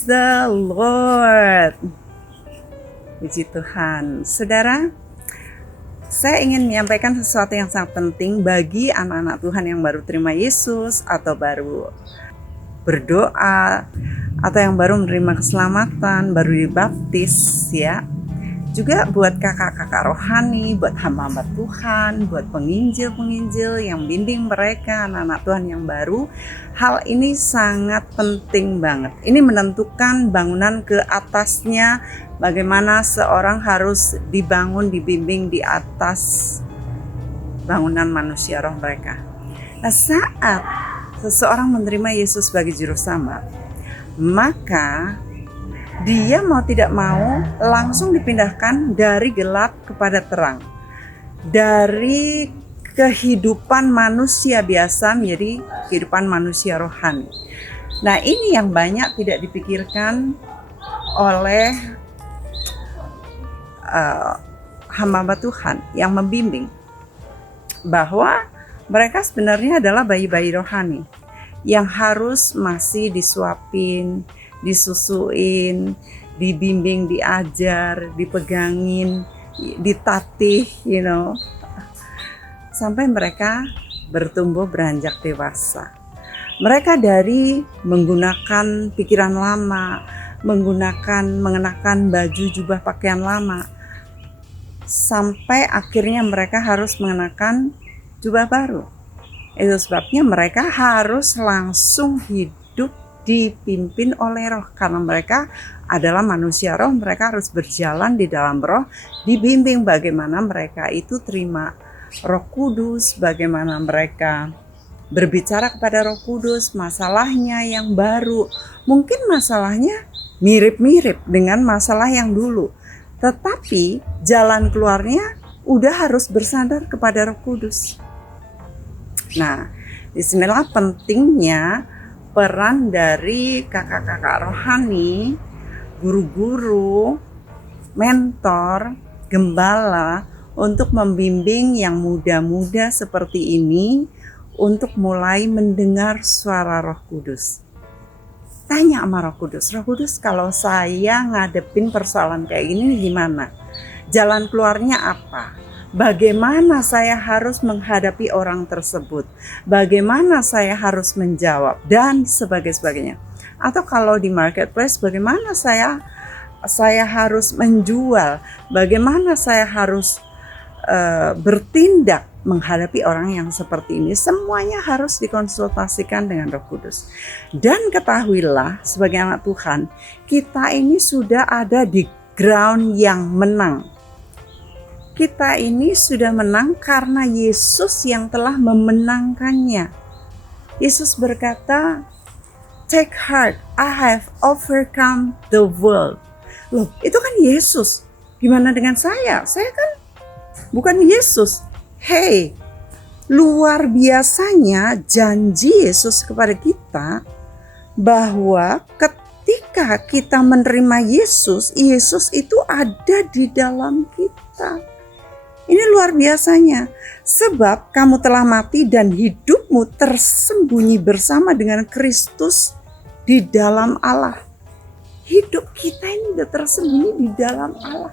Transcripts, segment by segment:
Praise the Lord. Puji Tuhan. Saudara, saya ingin menyampaikan sesuatu yang sangat penting bagi anak-anak Tuhan yang baru terima Yesus, atau baru berdoa, atau yang baru menerima keselamatan, baru dibaptis ya. Juga buat kakak-kakak rohani, buat hamba-hamba Tuhan, buat penginjil-penginjil yang bimbing mereka, anak-anak Tuhan yang baru. Hal ini sangat penting banget. Ini menentukan bangunan ke atasnya, bagaimana seorang harus dibangun, dibimbing di atas bangunan manusia roh mereka. Nah, saat seseorang menerima Yesus sebagai juru selamat, maka dia mau tidak mau langsung dipindahkan dari gelap kepada terang. Dari kehidupan manusia biasa menjadi kehidupan manusia rohani. Nah, ini yang banyak tidak dipikirkan oleh hamba-hamba Tuhan yang membimbing, bahwa mereka sebenarnya adalah bayi-bayi rohani yang harus masih disuapin, disusuin, dibimbing, diajar, dipegangin, ditatih, sampai mereka bertumbuh beranjak dewasa. Mereka dari menggunakan pikiran lama, mengenakan baju jubah pakaian lama, sampai akhirnya mereka harus mengenakan jubah baru. Itu sebabnya mereka harus langsung hidup dipimpin oleh roh, karena mereka adalah manusia roh. Mereka harus berjalan di dalam roh, dibimbing bagaimana mereka itu terima Roh Kudus, bagaimana mereka berbicara kepada Roh Kudus, masalahnya yang baru. Mungkin masalahnya mirip-mirip dengan masalah yang dulu, tetapi jalan keluarnya udah harus bersandar kepada Roh Kudus. Nah, disinilah pentingnya peran dari kakak-kakak rohani, guru-guru, mentor, gembala, untuk membimbing yang muda-muda seperti ini untuk mulai mendengar suara Roh Kudus. Tanya sama Roh Kudus, Roh Kudus, kalau saya ngadepin persoalan kayak gini gimana? Jalan keluarnya apa? Bagaimana saya harus menghadapi orang tersebut? Bagaimana saya harus menjawab? Dan sebagainya. Atau kalau di marketplace, bagaimana saya harus menjual? Bagaimana saya harus bertindak menghadapi orang yang seperti ini? Semuanya harus dikonsultasikan dengan Roh Kudus. Dan ketahuilah sebagai anak Tuhan, kita ini sudah ada di ground yang menang. Kita ini sudah menang karena Yesus yang telah memenangkannya. Yesus berkata, "Take heart, I have overcome the world." Loh, itu kan Yesus. Gimana dengan saya? Saya kan bukan Yesus. Hey, luar biasanya janji Yesus kepada kita bahwa ketika kita menerima Yesus, Yesus itu ada di dalam kita. Ini luar biasanya, sebab kamu telah mati dan hidupmu tersembunyi bersama dengan Kristus di dalam Allah. Hidup kita ini sudah tersembunyi di dalam Allah.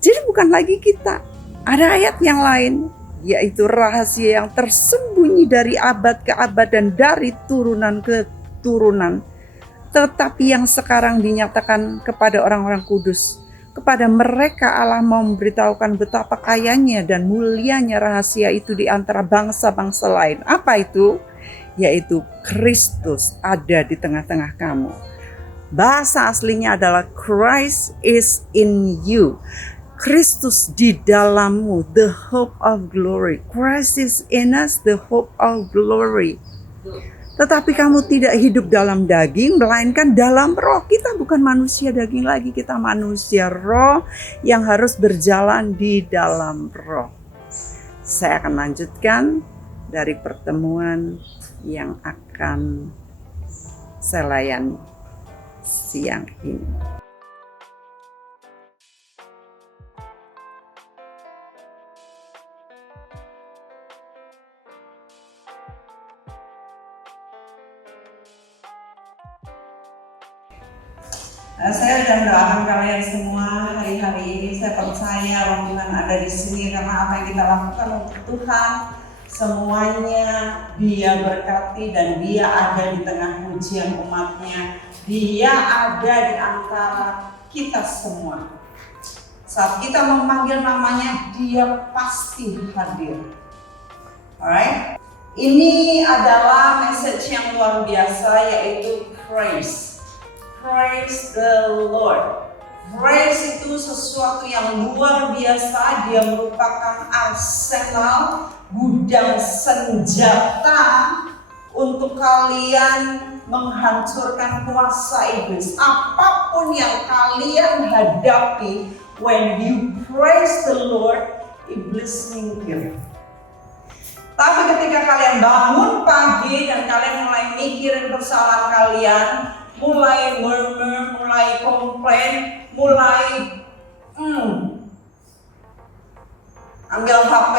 Jadi bukan lagi kita. Ada ayat yang lain, yaitu rahasia yang tersembunyi dari abad ke abad dan dari turunan ke turunan, tetapi yang sekarang dinyatakan kepada orang-orang kudus. Kepada mereka Allah mau memberitahukan betapa kayanya dan mulianya rahasia itu di antara bangsa-bangsa lain. Apa itu? Yaitu Kristus ada di tengah-tengah kamu. Bahasa aslinya adalah Christ is in you. Kristus di dalammu, the hope of glory. Christ is in us, the hope of glory. Tetapi kamu tidak hidup dalam daging, melainkan dalam roh. Kita bukan manusia daging lagi, kita manusia roh yang harus berjalan di dalam roh. Saya akan lanjutkan dari pertemuan yang akan saya layani siang ini. Saya sudah mendoakan kalian semua hari-hari ini. Saya percaya Roh Tuhan ada di sini karena apa yang kita lakukan untuk Tuhan, semuanya Dia berkati dan Dia ada di tengah pujian umatnya. Dia ada di antara kita semua. Saat kita memanggil namanya, Dia pasti hadir. Alright? Ini adalah message yang luar biasa, yaitu praise. Praise the Lord. Praise itu sesuatu yang luar biasa. Dia merupakan arsenal, gudang senjata untuk kalian menghancurkan kuasa iblis. Apapun yang kalian hadapi, when you praise the Lord, iblis minggir. Tapi ketika kalian bangun pagi dan kalian mulai mikirin kesalahan kalian, mulai murmur, mulai komplain, mulai ambil HP,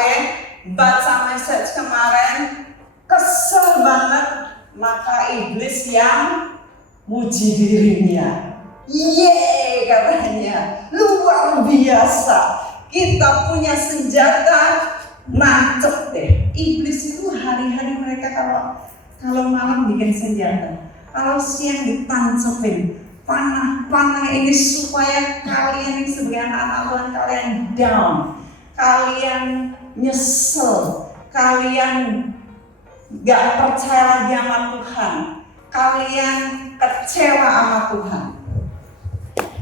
baca message kemarin, kesel banget, maka iblis yang muji dirinya. Yeay katanya, luar biasa. Kita punya senjata, nancep deh. Iblis itu hari-hari mereka kalau malam bikin senjata. Kalau siang ditancepin, panah ini supaya kalian sebagai anak-anak Tuhan kalian down, kalian nyesel, kalian gak percaya lagi sama Tuhan, kalian kecewa sama Tuhan.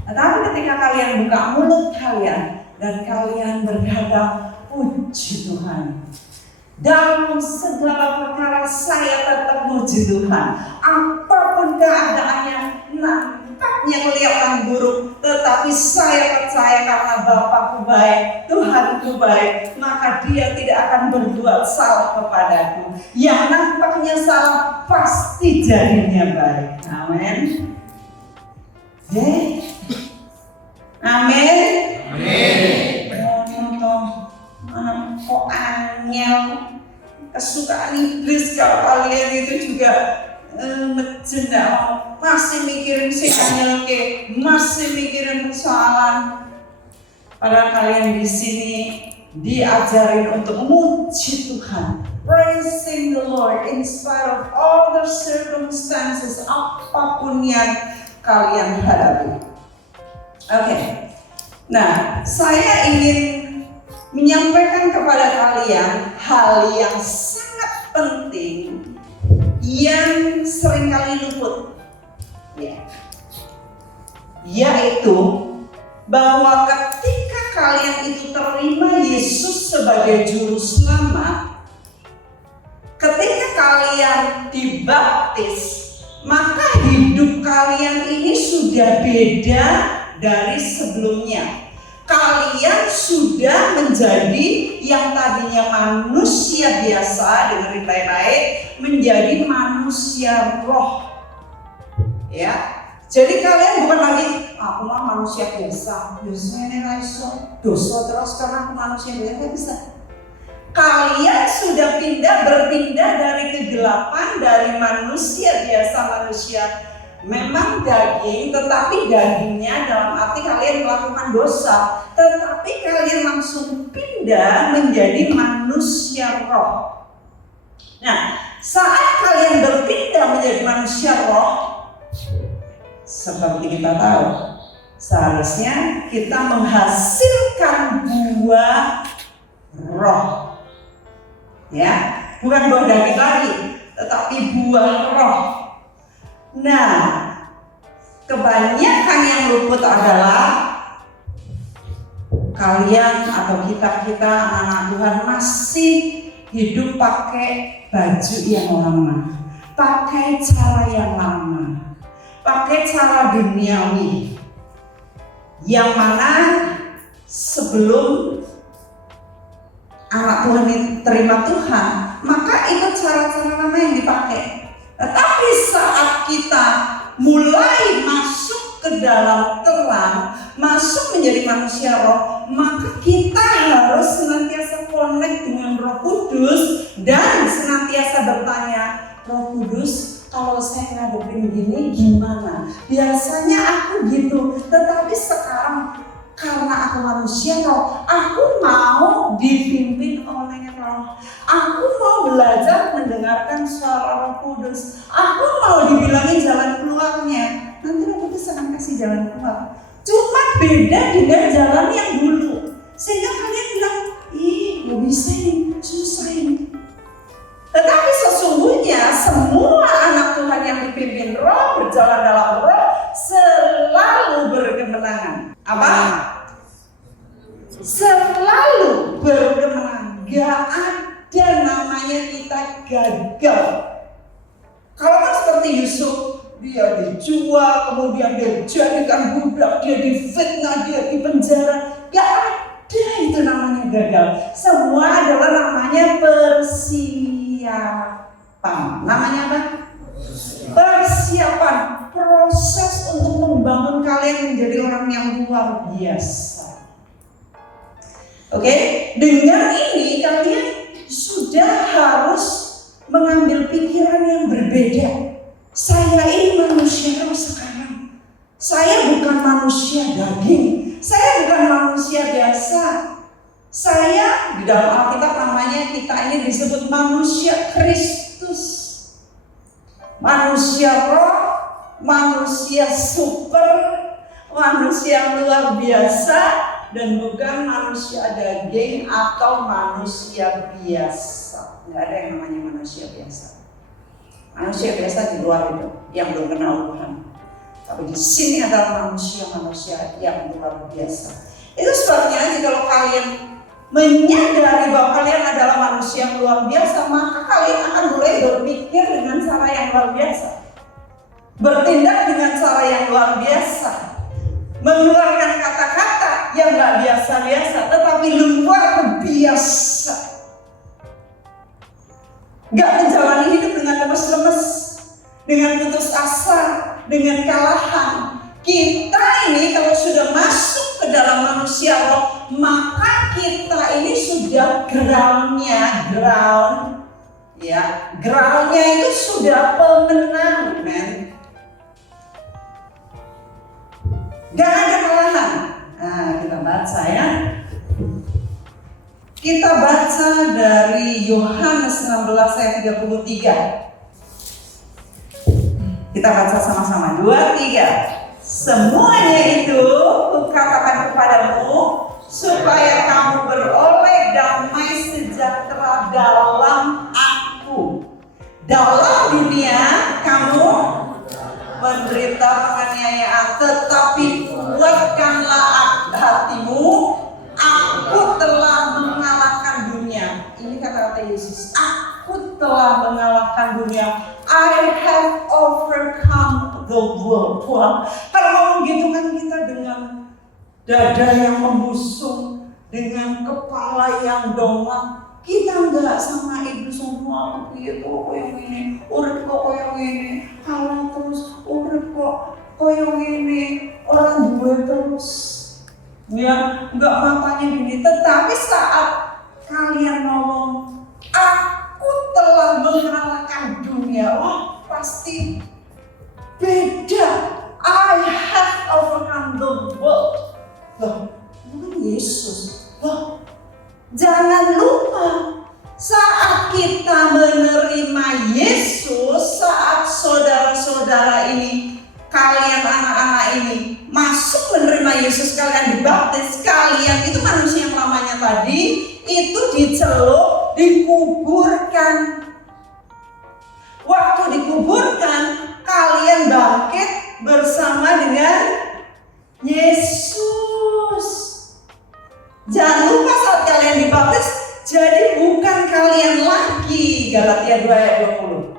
Nah, tapi ketika kalian buka mulut kalian dan kalian berkata, puji Tuhan, dalam segala perkara saya tetap puji Tuhan. Apapun keadaannya, nampaknya kelihatan buruk, tetapi saya percaya karena Bapakku baik, Tuhanku baik, maka Dia tidak akan berbuat salah kepadaku. Yang nampaknya salah pasti jadinya baik. Amin. Amin. Kok angel, kesukaan iblis kalau kalian itu juga ngejendak, masih mikirin si angel ke, masih mikirin persoalan. Padahal kalian di sini diajarin untuk muji Tuhan, praising the Lord in spite of all the circumstances, apapun yang kalian hadapi. Oke. Nah, saya ingin menyampaikan kepada kalian hal yang sangat penting yang seringkali luput, yaitu bahwa ketika kalian itu terima Yesus sebagai juru selamat, ketika kalian dibaptis, maka hidup kalian ini sudah beda dari sebelumnya. Kalian sudah menjadi yang tadinya manusia biasa, dengerin baik-baik, menjadi manusia roh. Ya, jadi kalian bukan lagi aku mah manusia biasa, ini raiso, dosa terus karena aku manusia biasa, bisa. Kalian sudah berpindah dari kegelapan, dari manusia biasa, manusia memang daging, tetapi dagingnya dalam arti kalian melakukan dosa, tetapi kalian langsung pindah menjadi manusia roh. Nah, saat kalian berpindah menjadi manusia roh, seperti kita tahu, seharusnya kita menghasilkan buah roh, ya, bukan buah daging lagi, tetapi buah roh. Nah, kebanyakan yang luput adalah kalian atau kita anak Tuhan masih hidup pakai baju yang lama, pakai cara yang lama, pakai cara duniawi, yang mana sebelum anak Tuhan terima Tuhan, maka itu cara-cara lama yang dipakai. Tetapi saat kita mulai masuk ke dalam terang, masuk menjadi manusia roh, maka kita harus senantiasa connect dengan Roh Kudus dan senantiasa bertanya, Roh Kudus, kalau saya ngadepin gini gimana? Biasanya aku gitu, tetapi sekarang karena aku manusia roh, aku mau dipimpin oleh roh. Aku mau belajar mendengarkan suara Roh Kudus. Aku mau dibilangin jalan keluarnya. Nanti Roh Kudus akan kasih jalan keluar. Cuma beda dengan jalan yang dulu. Sehingga kalian bilang, ih gak bisa ini, susah ini. Tetapi sesungguhnya semua anak Tuhan yang dipimpin roh, berjalan dalam roh, selalu berkemenangan. Apa? Selalu berkemenangan. Gak ada namanya kita gagal. Kalau kan seperti Yusuf, dia dijual, kemudian dia dijadikan budak, dia difitnah, dia dipenjara. Gak ada itu namanya gagal. Semua adalah namanya persiapan. Namanya apa? Persiapan. Proses untuk membangun kalian menjadi orang yang luar biasa. Oke, dengan ini kalian sudah harus mengambil pikiran yang berbeda. Saya ini manusia roh sekarang. Saya bukan manusia daging. Saya bukan manusia biasa. Saya di dalam Alkitab namanya kita ini disebut manusia Kristus. Manusia roh, manusia super, manusia luar biasa, dan bukan manusia daging atau manusia biasa. Nggak ada yang namanya manusia biasa. Manusia biasa di luar itu, yang belum kenal Tuhan. Tapi di sini adalah manusia-manusia yang luar biasa. Itu sebabnya jika kalian menyadari bahwa kalian adalah manusia yang luar biasa, maka kalian akan mulai berpikir dengan cara yang luar biasa, bertindak dengan cara yang luar biasa, mengeluarkan kata-kata yang gak biasa-biasa, tetapi luar biasa. Gak menjalani hidup dengan lemes-lemes, dengan putus asa, dengan kalahan. Kita ini kalau sudah masuk ke dalam manusia roh, maka kita ini sudah groundnya itu sudah pemenang, men. Gak ada kalahan. Nah, kita baca ya. Kita baca dari Yohanes 16 ayat 33. Kita baca sama-sama. 2, 3. Semuanya itu kukatakan kepadamu supaya kamu beroleh damai sejahtera dalam aku. Dalam dunia kamu menderita penganiayaan, tetapi kuatkanlah hatimu. Aku telah mengalahkan dunia. Ini kata-kata Yesus. Aku telah mengalahkan dunia. I have overcome the world. Wah, kalau ngomong gitu kan kita dengan dada yang membusung, dengan kepala yang dongak. Kita enggak sama ibu semua gitu, koyong ini, urip kok koyong ini, halang terus, urip kok koyong ini, orang gue terus. Ya, enggak matanya gini, tetapi saat kalian ngomong, aku telah mengalahkan dunia, wah pasti beda. I have overcome the world. Loh, bukan Yesus. Loh, jangan lupa saat kita menerima Yesus, saat saudara-saudara ini, kalian anak-anak ini masuk menerima Yesus, kalian dibaptis, kalian itu manusia yang lamanya tadi itu dicelup, dikuburkan. Waktu dikuburkan, kalian bangkit bersama dengan Yesus. Jangan lupa saat kalian dibaptis, jadi bukan kalian lagi, Galatia 2 ayat 20.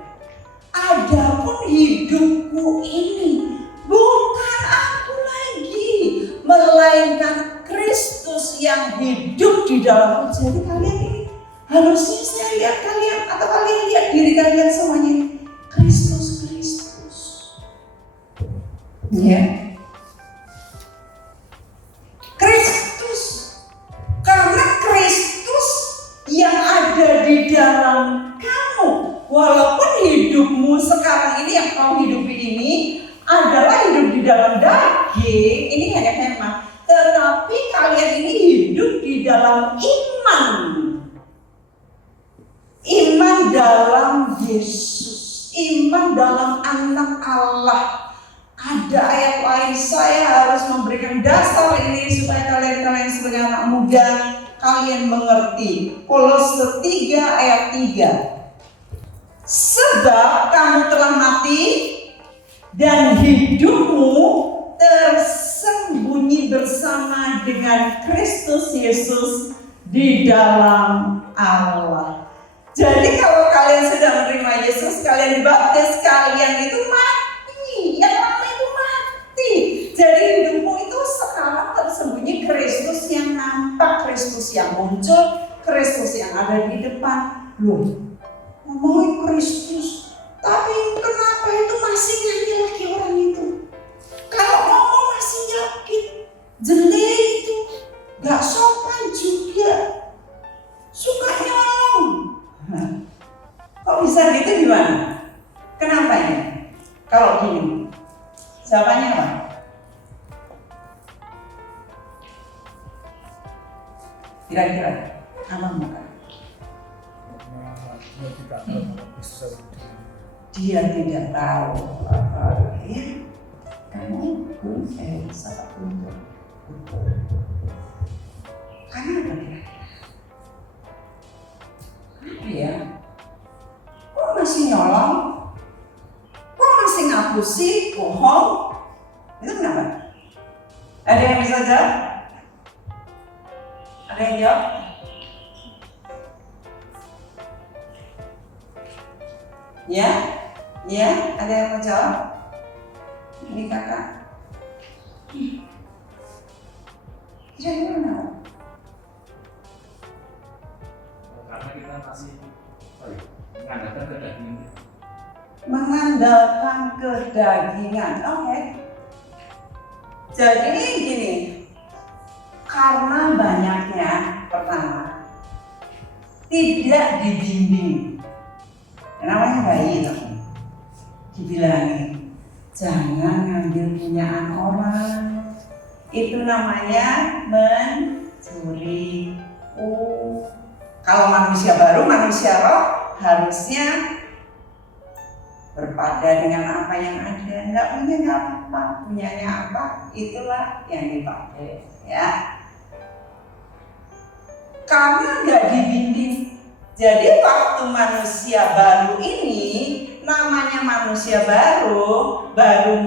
Adapun hidupku ini bukan aku lagi, melainkan Kristus yang hidup di dalamku. Jadi kalian ini harusnya saya lihat kalian, atau kalian lihat diri kalian semuanya ini, Kristus. Ya. Kristus. Karena Kristus yang ada di dalam kamu. Walaupun hidupmu sekarang ini ini hanya hemat, tetapi kalian ini hidup di dalam iman. Iman dalam Yesus, iman dalam anak Allah. Ada ayat lain, saya harus memberikan dasar ini supaya kalian sebagai anak muda kalian mengerti. Kolose 3 ayat 3. Sebab kamu telah mati dan hidupmu tersembunyi bersama dengan Kristus Yesus di dalam Allah. Jadi kalau kalian sudah menerima Yesus, kalian dibaptis, kalian itu mati. Yang lama itu mati. Jadi hidupmu itu sekarang tersembunyi Kristus yang nampak, Kristus yang muncul, Kristus yang ada di depan. Loh, ngomongin Kristus, tapi kenapa itu masih nyanyi lagi orang itu? Kalau ngomong masih nyakit, jelek itu, gak sopan juga, suka nyolong. Kok bisa gitu gimana? Kenapa ya? Kalau gini, jawabannya apa? Kira-kira apa bukan? Dia tidak tahu apa ya. Kamu salah untuk. Karena apa kira-kira? Apa ya? Kok masih nyolong? Kok masih ngapusi, bohong? Itu kenapa? Ada yang bisa jawab? Ada yang jawab? Ya, ada yang mau jawab? Ini kakak. Kira-kira kenapa? Karena kita masih mengandalkan kedagingan. Mengandalkan kedagingan, oke. Jadi gini, karena banyaknya, pertama, tidak dibimbing. Namanya bayi itu, dibilangin jangan ngambil punyaan orang. Itu namanya mencuri. Kalau manusia baru, manusia roh harusnya berpada dengan apa yang ada. Nggak punya nggak apa-apa, punyanya apa itulah yang dipakai ya. Karena nggak dibimbing. Jadi waktu manusia baru ini, namanya manusia baru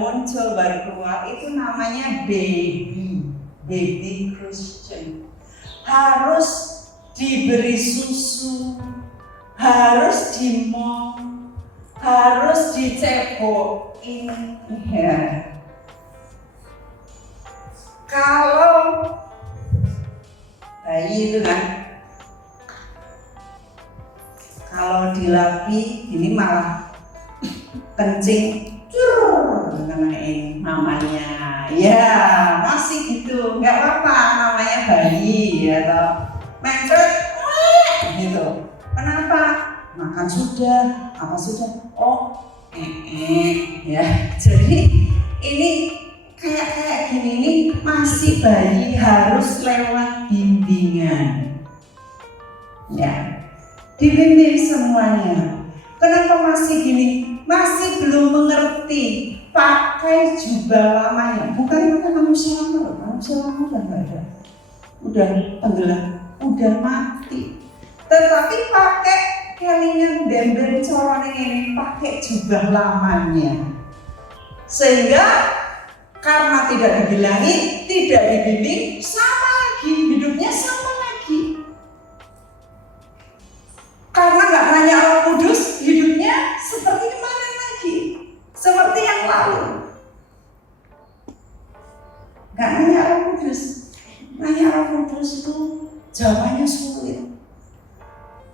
muncul, baru keluar, itu namanya baby Christian. Harus diberi susu, harus dimong, harus dicepokin. Ya. Kalau bayi itu kan, kalau dilapi ini malah kencing, ngenain mamanya, ya masih gitu, nggak apa-apa, namanya bayi ya toh, mencret, gitu. Kenapa? Makan sudah, apa sudah? Oh, ya. Jadi ini kayak gini nih, masih bayi harus lewat bimbingan, ya. Dibimbing semuanya. Kenapa masih gini? Masih belum mengerti. Pakai jubah lamanya. Bukan manusia lama, manusia lama udah nggak ada, udah tenggelam, udah mati. Tetapi pakai kelingan demben corone ini, pakai jubah lamanya. Sehingga karena tidak dibilangin, tidak dibimbing, sama lagi hidupnya sama lagi. Karena nggak nanya Roh Kudus, hidupnya seperti kemarin lagi, seperti yang lalu. Nggak nanya Roh Kudus, nanya Roh Kudus itu jawabannya sulit,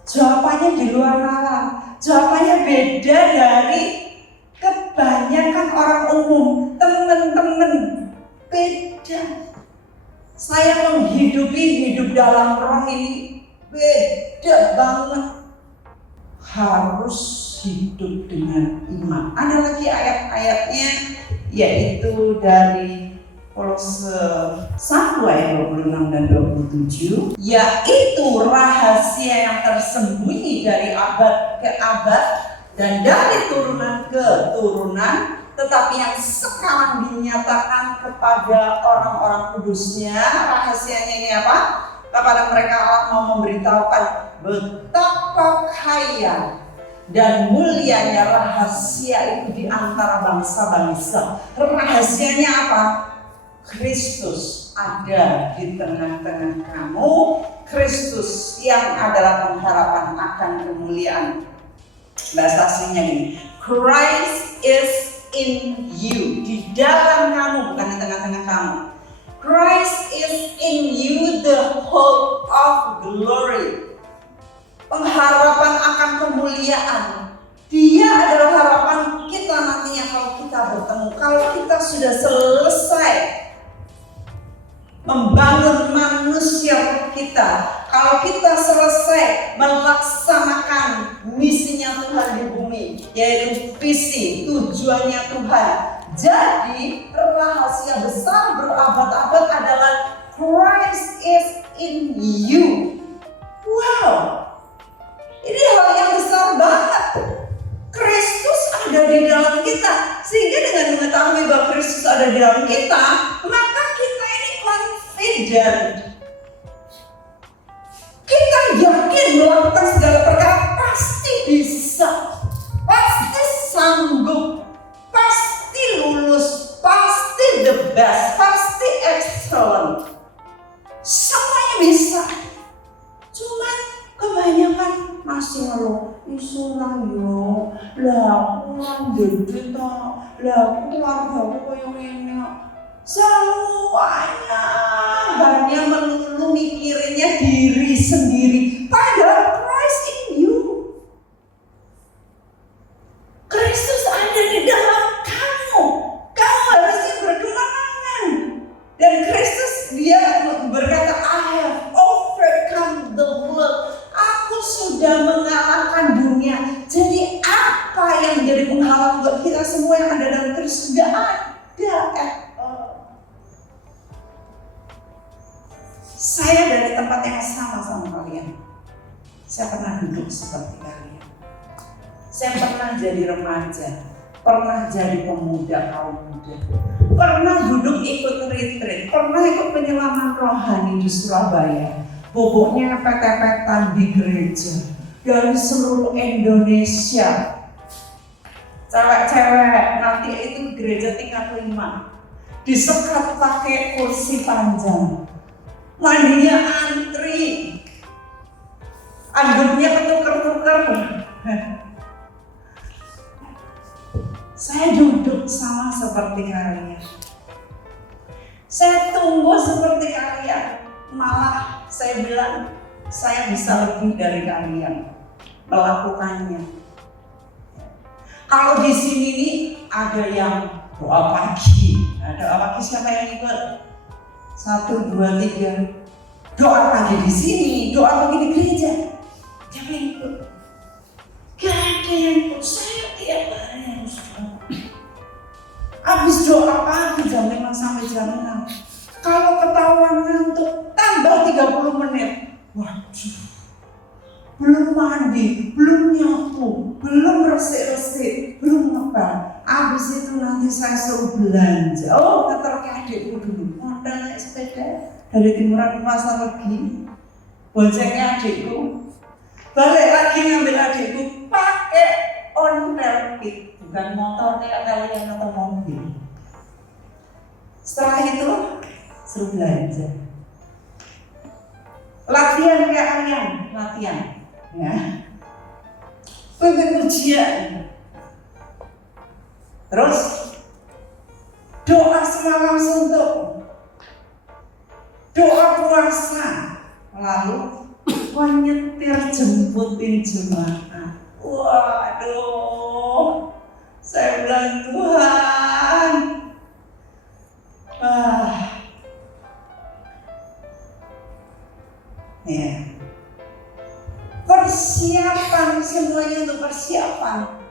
jawabannya di luar nalar, jawabannya beda dari kebanyakan orang umum, teman-teman beda. Saya menghidupi hidup dalam roh ini beda banget. Harus hidup dengan iman. Ada lagi ayat-ayatnya, yaitu dari Kolose 1 ayat 26 dan 27, yaitu rahasia yang tersembunyi dari abad ke abad dan dari turunan ke turunan, tetapi yang sekarang dinyatakan kepada orang-orang kudusnya. Rahasianya ini apa? Kepada mereka Allah mau memberitahukan betapa kaya dan mulianya rahasia itu di antara bangsa-bangsa. Rahasianya apa? Kristus ada di tengah-tengah kamu. Kristus yang adalah pengharapan akan kemuliaan. Bahasa aslinya ini, Christ is in you, di dalam kamu, bukan di tengah-tengah kamu. Christ is in you, the hope of glory. Pengharapan akan kemuliaan. Dia adalah harapan kita nantinya kalau kita bertemu. Kalau kita sudah selesai membangun manusia kita, kalau kita selesai melaksanakan misinya Tuhan di bumi, yaitu visi tujuannya Tuhan. Jadi rahasia besar berabad-abad adalah Christ is in you. Wow, ini hal yang besar banget. Kristus ada di dalam kita, sehingga dengan mengetahui bahwa Kristus ada di dalam kita, maka kita ini confident. Kita yakin melakukan segala perkara pasti bisa, pasti sanggup, pasti lulus, pasti the best, pasti excellent. Semuanya bisa. Cuman kebanyakan masih ngeluh, isulah yo, lah kurang gede tak, lah keluarga aku kayak ini. Semuanya hanya melulu mikirinnya diri sendiri. Padahal Christ in you. Kristus ada di dalam kamu. Kamu harusnya berkemenangan. Dan Kristus dia berkata, I have overcome the world. Aku sudah mengalahkan dunia. Jadi apa yang menjadi penghalang buat kita semua yang ada dalam Kristus? Gak ada. Saya dari tempat yang sama kalian. Saya pernah duduk seperti kalian. Saya pernah jadi remaja, pernah jadi pemuda, kaum muda, pernah duduk ikut retreat, pernah ikut penyelaman rohani di Surabaya. Boboknya pet-petan di gereja dari seluruh Indonesia. Cewek-cewek nanti itu gereja tingkat 5, disekat pakai kursi panjang, mandinya antri, anduknya ketuker-tuker. Saya duduk sama seperti kalian. Saya tunggu seperti kalian. Malah saya bilang, saya bisa lebih dari kalian melakukannya. Kalau di sini nih ada yang doa pagi. Doa pagi siapa yang ikut? 1, 2, 3. Doa pagi di sini, doa pagi di gereja. Siapa yang ikut? Gak ada yang ikut. Saya tiap hari harus doa. Habis doa pagi jam 5 sampai jam 6. Kalau ketahuan ngantuk, tambah 30 menit. Waduh, belum mandi, belum nyapu, belum resik-resik, belum apa. Habis itu nanti saya suruh belanja. Oh, ngantar ke adikku dulu. Modal naik sepeda dari Timuran ke pasar lagi. Boncengnya adikku. Balik lagi ngambil adikku pakai ontel kit, bukan motor kayak kalian atau mobil. Setelah itu suruh belanja. Latihan kayak kalian, latihan. Ya. Pimpin ujian. Terus doa semalam suntuk, doa puasa, lalu menyetir jemputin jemaat. Waduh, saya bilang Tuhan, ya. Persiapan, semuanya untuk persiapan.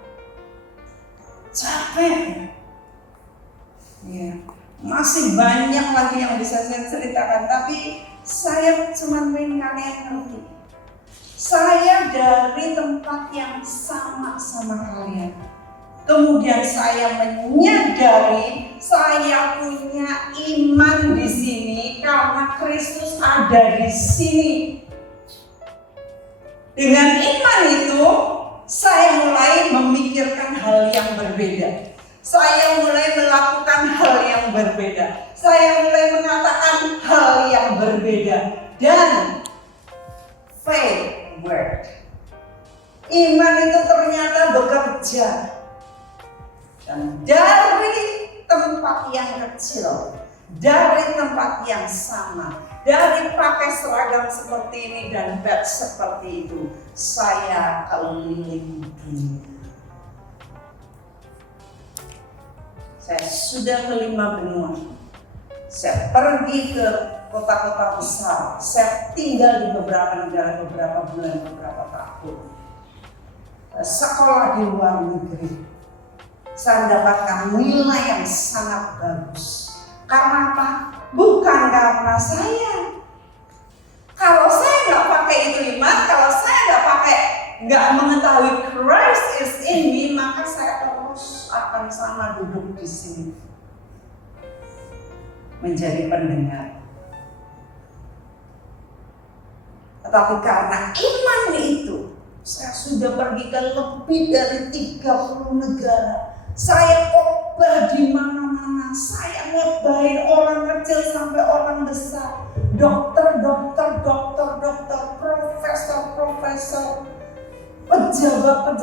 Capek. Ya. Masih banyak lagi yang bisa saya ceritakan, tapi saya cuma ingin kalian ngerti. Saya dari tempat yang sama kalian. Kemudian saya menyadari saya punya iman di sini karena Kristus ada di sini. Dengan iman itu, saya mulai memikirkan hal yang berbeda. Saya mulai melakukan hal yang berbeda. Saya mulai mengatakan hal yang berbeda. Dan faith work. Iman itu ternyata bekerja. Dan dari tempat yang kecil, dari tempat yang sama, dari pakai seragam seperti ini dan badge seperti itu, saya keliling dunia. Saya sudah ke 5 benua. Saya pergi ke kota-kota besar. Saya tinggal di beberapa negara, beberapa bulan, beberapa tahun. Sekolah di luar negeri. Saya mendapatkan nilai yang sangat bagus. Karena apa? Bukan karena saya. Kalau saya nggak pakai itu iman, kalau saya nggak mengetahui Christ is in me, maka saya terus akan sama duduk di sini menjadi pendengar. Tetapi karena iman itu, saya sudah pergi ke lebih dari 30 negara. Saya khotbah di mana-mana. Saya ngobahin orang kecil sampai orang besar, dokter, profesor, pejabat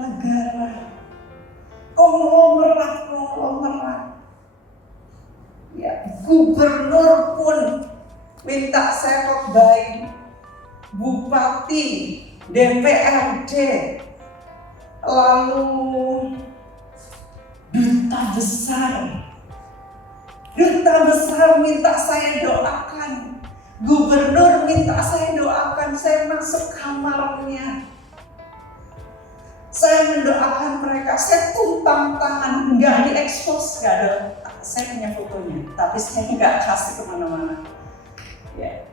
negara, konglomerat. Ya, gubernur pun minta saya khotbahin, bupati, DPRD, lalu duta besar minta saya doakan, gubernur minta saya doakan. Saya masuk kamarnya, saya mendoakan mereka, saya tumpang tangan, nggak diekspos, nggak ada. Saya punya fotonya, tapi saya nggak kasih kemana-mana. Ya.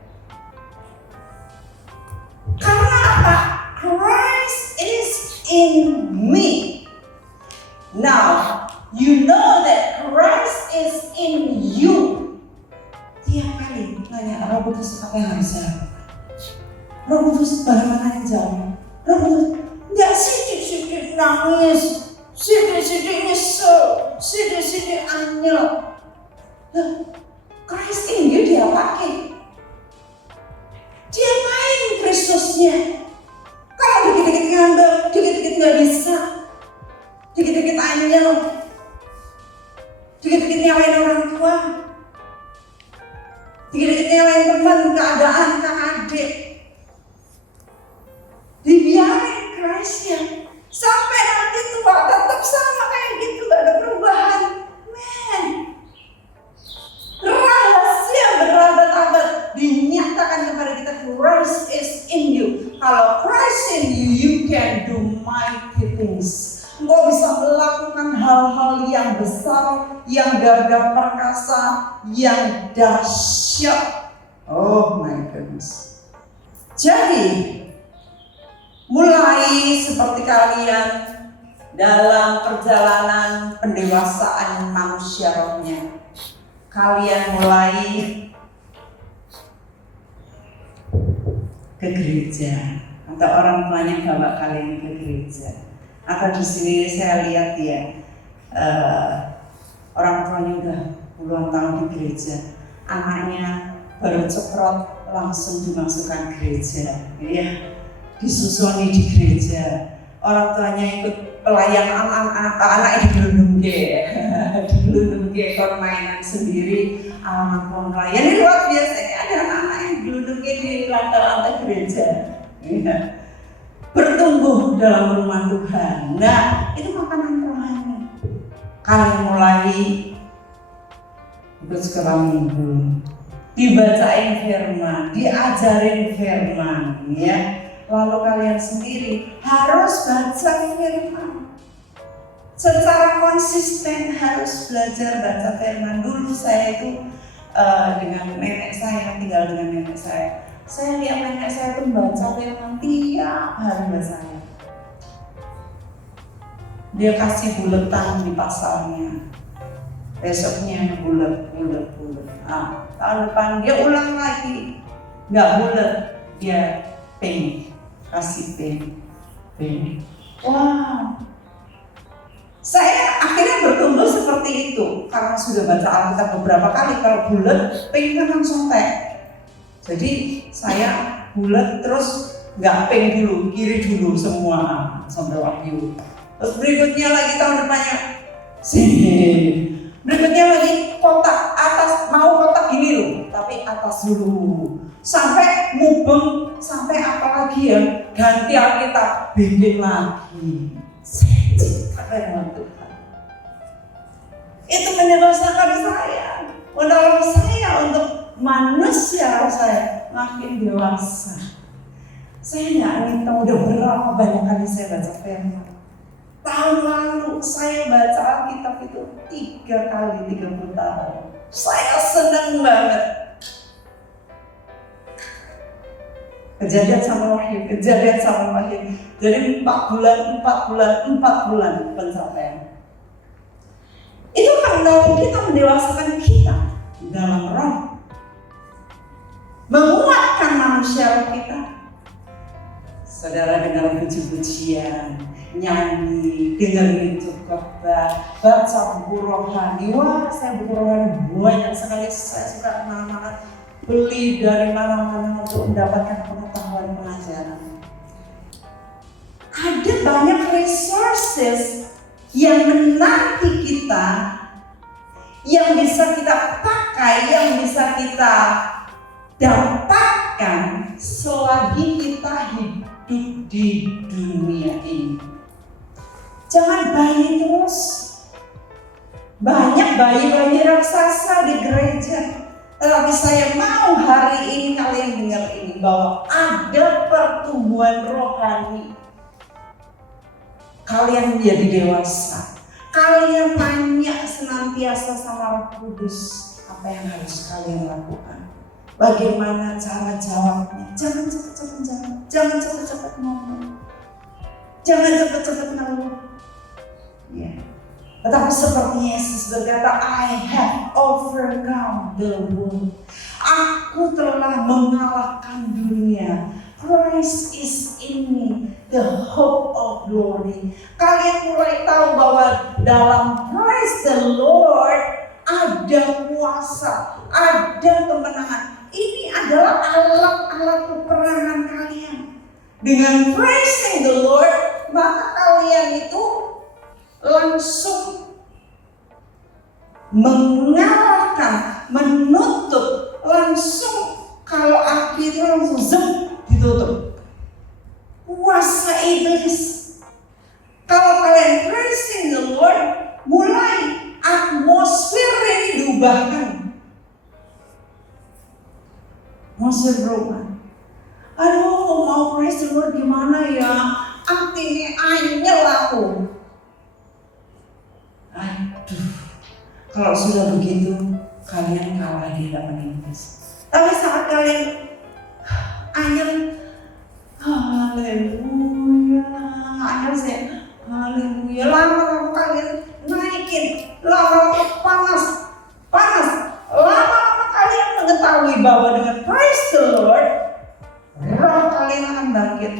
Karena apa? Christ is in me. Now, you know that Christ is in you. Tiap kali nanya, Roh Kudus apa yang harus saya lakukan? Roh Kudus bagaimana yang jauh? Roh Kudus nggak sidik-sidik nangis, sidik-sidik nyesel, sidik-sidik anyel. Christ in you dia pakai. Dia main Kristusnya. Kalau dikit-dikit ngambek, dikit-dikit nggak bisa, dikit-dikit anyel, dikit-dikit nyalain orang tua, dikit-dikit nyalain teman, keadaan, kakak adik. Dibiarin Christnya sampai nanti tua tetap sama kayak gitu, gak ada perubahan. Men, rahasia berabad-abad dinyatakan kepada kita, Christ is in you. Kalau Christ in you, you can do mighty things. Engkau bisa melakukan hal-hal yang besar, yang gagah perkasa, yang dahsyat. Oh my goodness. Jadi, mulai seperti kalian dalam perjalanan pendewasaan manusia rohnya, kalian mulai ke gereja, atau orang tuanya bawa kalian ke gereja. Atau di sini saya lihat ya, orang tuanya udah puluhan tahun di gereja, anaknya baru cekrot langsung dimasukkan gereja, ya, disusuni di gereja. Orang tuanya ikut pelayanan anaknya digelundungke kon mainan sendiri, anak pun pelayan. Ini luar biasa, ada anak-anak yang digelundungke di lantai-lantai gereja, ya. Bertumbuh dalam rumah Tuhan. Nah, itu makanan rohani. Kalian mulai ikut sekolah minggu, dibacain firman, diajarin firman, ya. Lalu kalian sendiri harus baca firman. secara konsisten harus belajar baca firman. Dulu saya itu dengan nenek saya, tinggal dengan nenek saya lihat nenek saya itu baca firman tiap hari bahasanya. Dia kasih buletan di pasalnya, besoknya bulet. Tahun depan dia ulang lagi, nggak bulet, dia pink, kasih pink. Wow, saya akhirnya bertumbuh seperti itu karena sudah baca Alkitab beberapa kali. Kalau bulet, pink kan langsung tag. Jadi saya bulet terus nggak pink dulu, kiri dulu semua sampai Wahyu. Terus berikutnya lagi tahun depannya sini. Berikutnya lagi kotak atas, mau kotak gini loh, tapi atas dulu. Sampai mubeng, sampai apa lagi ya? Ganti Alkitab, bikin lagi. Saya cinta firman Tuhan. Itu mendewasakan saya, menolong saya untuk manusia saya makin dewasa. Saya nggak ngitung udah berapa banyak kali saya baca firman. Tahun lalu saya baca Alkitab itu 3 kali 30 tahun. Saya senang banget. Kejadian sama Wahyu. Jadi 4 bulan pencapaian. Itu kan menolong kita, mendewasakan kita dalam roh, menguatkan manusia kita. Saudara dengar puji-pujian, nyanyi, dengerin khotbah, baca buku rohani. Wah, saya buku rohani banyak sekali. Saya suka kemana-mana, beli dari mana-mana untuk mendapatkan pengetahuan pengajaran. Ada banyak resources yang menanti kita, yang bisa kita pakai, yang bisa kita dapatkan selagi kita hidup di dunia ini. Jangan bayi terus. Banyak bayi-bayi raksasa di gereja. Tetapi saya mau hari ini kalian dengar ini, bahwa ada pertumbuhan rohani. Kalian menjadi dewasa. Kalian tanya senantiasa sama Roh Kudus apa yang harus kalian lakukan. Bagaimana cara jawabnya? Jangan cepat-cepat jawab, jangan cepat-cepat ngomong, jangan cepat-cepat ngeluh. Ya. Tetapi seperti Yesus berkata, I have overcome the world. Aku telah mengalahkan dunia. Christ is in me, the hope of glory. Kalian mulai tahu bahwa dalam Christ the Lord ada kuasa, ada kemenangan. Ini adalah alat-alat peperangan kalian. Dengan praising the Lord, maka kalian itu langsung mengalahkan, menutup, langsung kalau api itu langsung ditutup. Kuasa iblis. Kalau kalian praising the Lord, mulai atmosfer ini diubahkan. Atmosfer berubah. Aduh, mau praise the Lord gimana ya? Artinya anyel aku. Aduh, kalau sudah begitu, kalian kalah di hadapan iblis. Tapi saat kalian anyel, haleluya, anyel saya, haleluya. Lama-lama kalian naikin, lama-lama panas. Lama-lama kalian mengetahui bahwa dengan praise the Lord, roh kalian akan bangkit.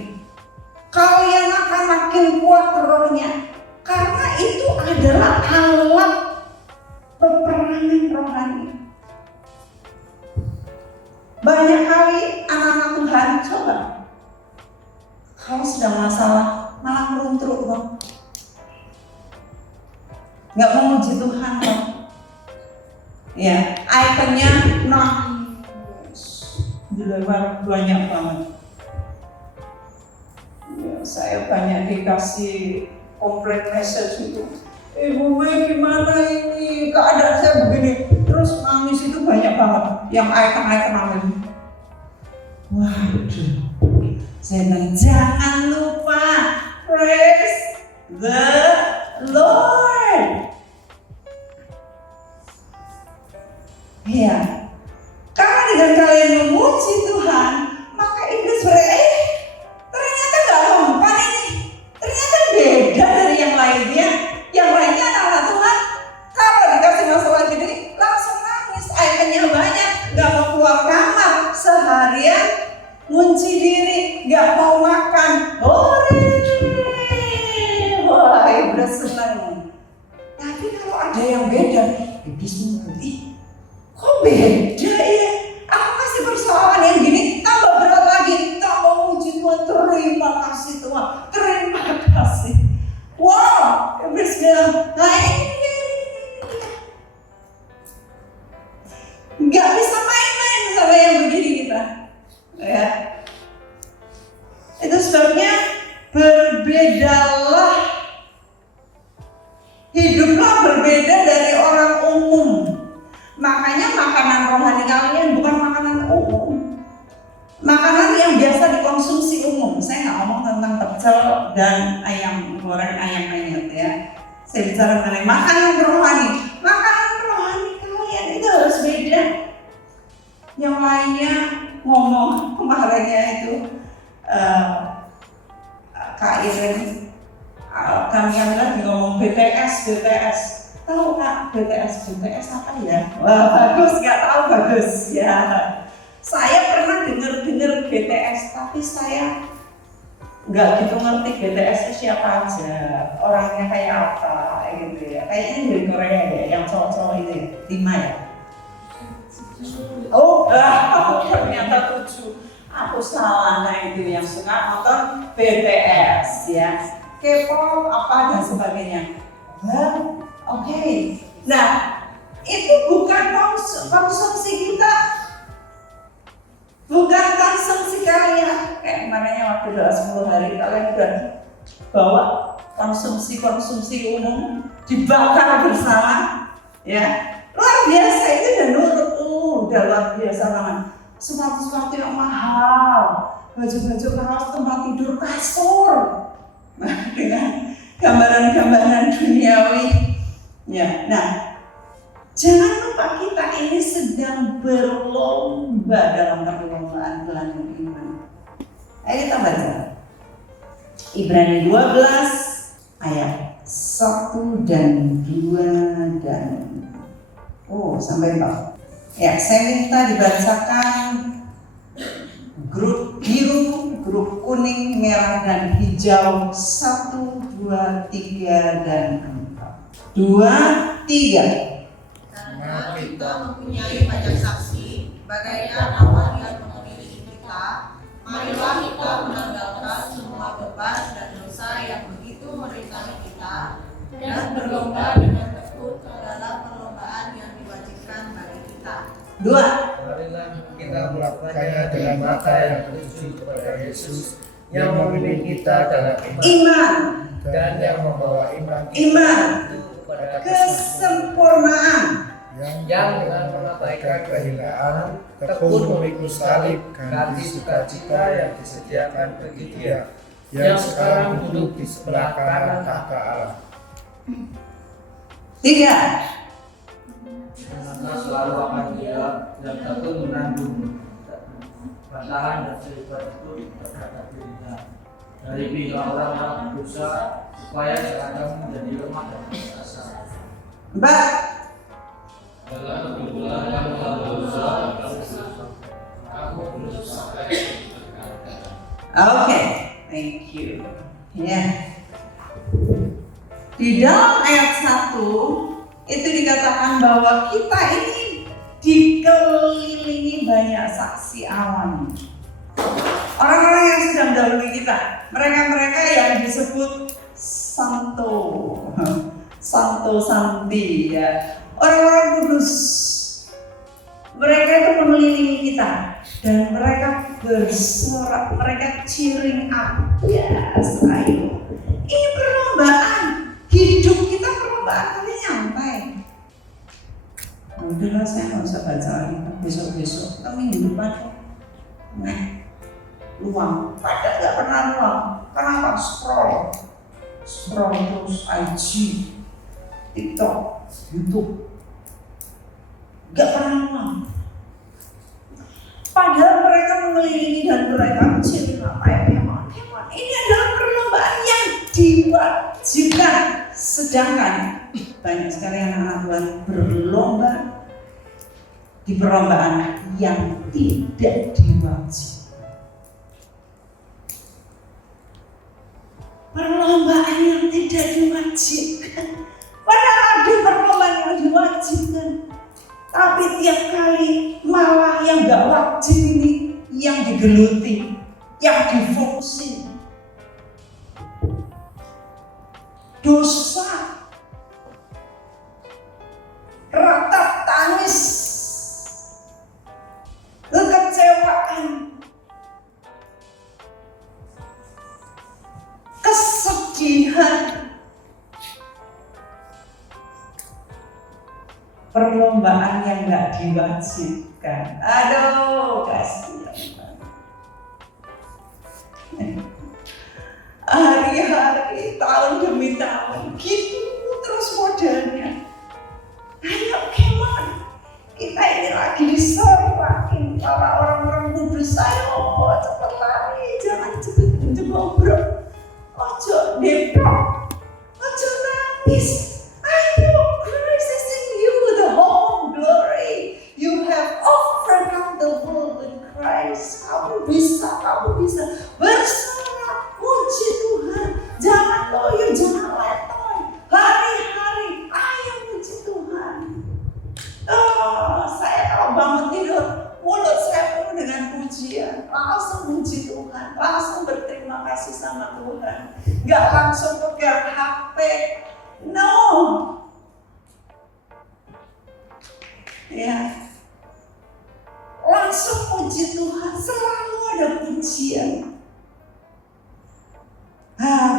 Kalian akan makin kuat rohnya. Karena itu adalah alat peperangan rohani. Banyak kali anak-anak Tuhan coba, kalau sedang masalah malah meruntruk loh, nggak memuji Tuhan loh. Ya, ikonnya nangis, banyak banget. Ya, saya banyak dikasih komplain message itu. Ibu Mei gimana ini? Keadaan saya begini. Terus nangis itu banyak banget. Yang icon-icon nangis. Waduh. Saya bilang jangan lupa praise the Lord. Ya, karena dengan kalian memuji Tuhan, maka iblis ternyata gak mempan ini. Ternyata beda dari yang lainnya. Yang lainnya anak Tuhan, kalau dikasih masalah gini, langsung nangis, itemnya banyak, gak mau keluar kamar, seharian ngunci diri, gak mau makan. Wah, iblis senang. Tapi kalau ada yang beda, iblis mengerti. Kok beda ya? Aku kasih persoalan yang gini, tambah berat lagi. Tak mau muji Tuhan, terima kasih Tuhan, terima kasih. Wow, iblis bilang, nah ini. Gak bisa main-main sama yang begini kita. Ya. Itu sebabnya berbedalah. Hiduplah berbeda dari orang umum. Makanya makanan rohani kalian bukan makanan umum. Makanan yang biasa dikonsumsi umum. Saya nggak ngomong tentang pecel dan ayam goreng, ayam penyet ya. Saya bicara mengenai makanan rohani. Makanan rohani kalian itu harus beda. Yang lainnya ngomong kemarinnya itu Kak Iren, kami lagi ngomong BTS. Tahu Kak BTS apa ya? Wah bagus, nggak tahu bagus ya. Saya pernah dengar BTS, tapi saya nggak gitu ngerti BTS itu siapa aja, orangnya kayak apa gitu ya. Kayaknya dari Korea ya, yang cowok-cowok itu ya, 5 ya. Oh, ternyata 7. Aku salah, nah itu yang suka nonton BTS ya, K-pop apa dan sebagainya. Oke. Nah, itu bukan konsumsi kita. Bukan konsumsi kalian. Kayak kemarinnya waktu doa 10 hari kalian udah bawa konsumsi umum dibakar bersama. Ya. Luar biasa itu dan nurut. Udah luar biasa banget. Sepatu yang mahal, baju-baju kaos, tempat tidur, kasur. Dengan gambaran-gambaran duniawi. Ya, nah, jangan lupa kita ini sedang berlomba dalam perlombaan gelanggang iman. Ayo kita baca Ibrani 12 ayat 1 dan 2 dan sampai 4. Ya, saya minta dibacakan grup biru, grup kuning, merah dan hijau 1, 2, 3 dan 4. 2, 3. Karena kita mempunyai banyak saksi, bagaikan awan yang mengelilingi kita, marilah kita menanggalkan semua beban dan dosa yang begitu merintangi kita, dan berlomba dengan tekun ke dalam perlombaan yang diwajibkan bagi kita. 2. Marilah kita melakukannya dengan mata yang tertuju kepada Yesus yang membimbing kita dalam Iman dan yang membawa iman Iman. kepada Kesempurnaan. yang dengan mengabaikan kehinaan tekun memikul salib ganti sukacita yang disediakan bagi Dia yang sekarang duduk di sebelah kanan tahta Allah. 3. Maka selalu akan Dia yang tekun menanggung bantahan dan selibat itu terhadap dirinya dari pihak orang-orang berdosa supaya sekarang menjadi lemah dan berasa. 4. Dalam kebetulan kamu berdosa, kamu berdosa. Oke, thank you. Ya. Di dalam ayat 1 itu dikatakan bahwa kita ini dikelilingi banyak saksi awan. Orang-orang yang sudah mendahului kita, mereka-mereka yang disebut santo santi ya, orang-orang kudus. Mereka itu mengelilingi kita dan mereka bersorak, mereka cheering up. Yes, ayo. Ini perlombaan, hidup kita perlombaan, tapi nyantai. Udahlah, saya nggak usah baca lagi, besok-besok atau minggu depan. Nah, luang, pada nggak pernah luang. Kenapa? Scroll scroll terus IG, TikTok, YouTube, gak pernah pulang. Padahal mereka mengelilingi dan mereka cerita kemon. Ini adalah perlombaan yang diwajibkan. Sedangkan banyak sekali anak-anak Tuhan berlomba di perlombaan yang tidak diwajibkan. Perlombaan yang tidak diwajibkan. Padahal ada perlombaan yang diwajibkan. Tapi tiap kali malah yang gak wajib ini yang digeluti, yang difokusin. Dosa, ratap tangis, kekecewaan, kesedihan, perlombaan yang gak diwajibkan. Aduh, kasihan. Hari-hari, tahun demi tahun, gitu terus modelnya. Ayo, come on. Kita ini lagi disorakin para orang-orang kudus. Ayo, cepet lari, jangan cepet ngobrol. Ojo deprok, ojo nangis. Ayo, Christ is in you, the whole glory. You have overcome the world with Christ. Kamu bisa bersorak, puji Tuhan. Jangan loyo, jangan letoy. Hari-hari, ayo puji Tuhan. Saya kalau bangun tidur, mulut saya penuh dengan pujian. Langsung puji Tuhan, langsung berterima kasih sama Tuhan. Gak langsung pegang HP. No. Ya. Langsung puji Tuhan, selalu ada pujian.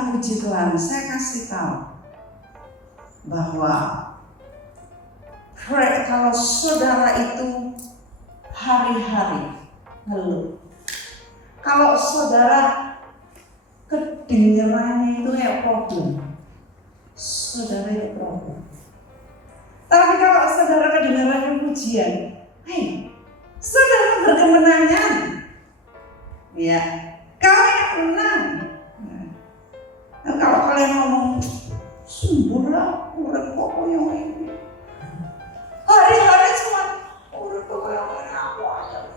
Puji Tuhan, saya kasih tahu bahwa kalau saudara itu hari-hari ngeluh, kalau saudara kedengarannya itu ya problem, saudara itu problem. Tapi kalau saudara kedengarannya pujian, hey, saudara berkemenangan, ya, kalian menang. Nah, kalau kalian ngomong, sumburlah, urip kok yang ini. Hari-hari cuma urip kok yang ini, aku aja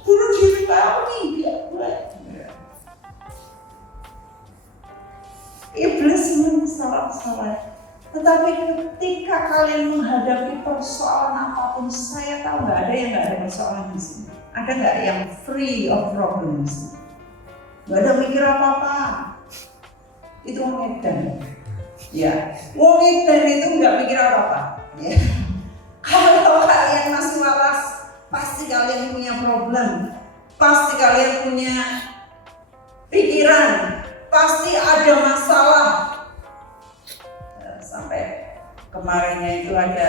bunuh diri kami, Iblis mensalah-salah. Tetapi ketika kalian menghadapi persoalan apapun, saya tahu nggak ada yang nggak ada persoalan di sini. Ada nggak yang free of problems? Nggak ada mikir apa-apa. Itu wong edan. Ya, wong edan itu nggak mikir apa-apa. Ya. Kalau kalian masih waras, pasti kalian punya problem. Pasti kalian punya pikiran. Pasti ada masalah. Sampai kemarinnya itu ada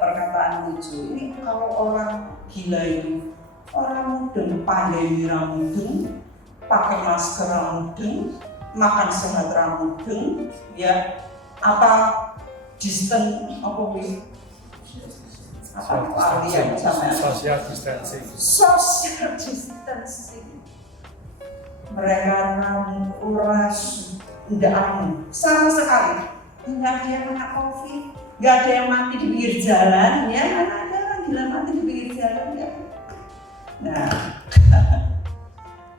perkataan lucu. Ini kalau orang gila itu, orang mudeng, pandai mira mudeng, pakai masker mudeng, makan sehat mudeng, ya apa distant apa wih? Apa yang sama? Social distancing. Social distancing. Mereka uras tidak sama sekali. Nggak ada yang kena COVID, nggak ada yang mati di pinggir jalan, ya mana ada orang gila mati di pinggir jalan ya. Nah,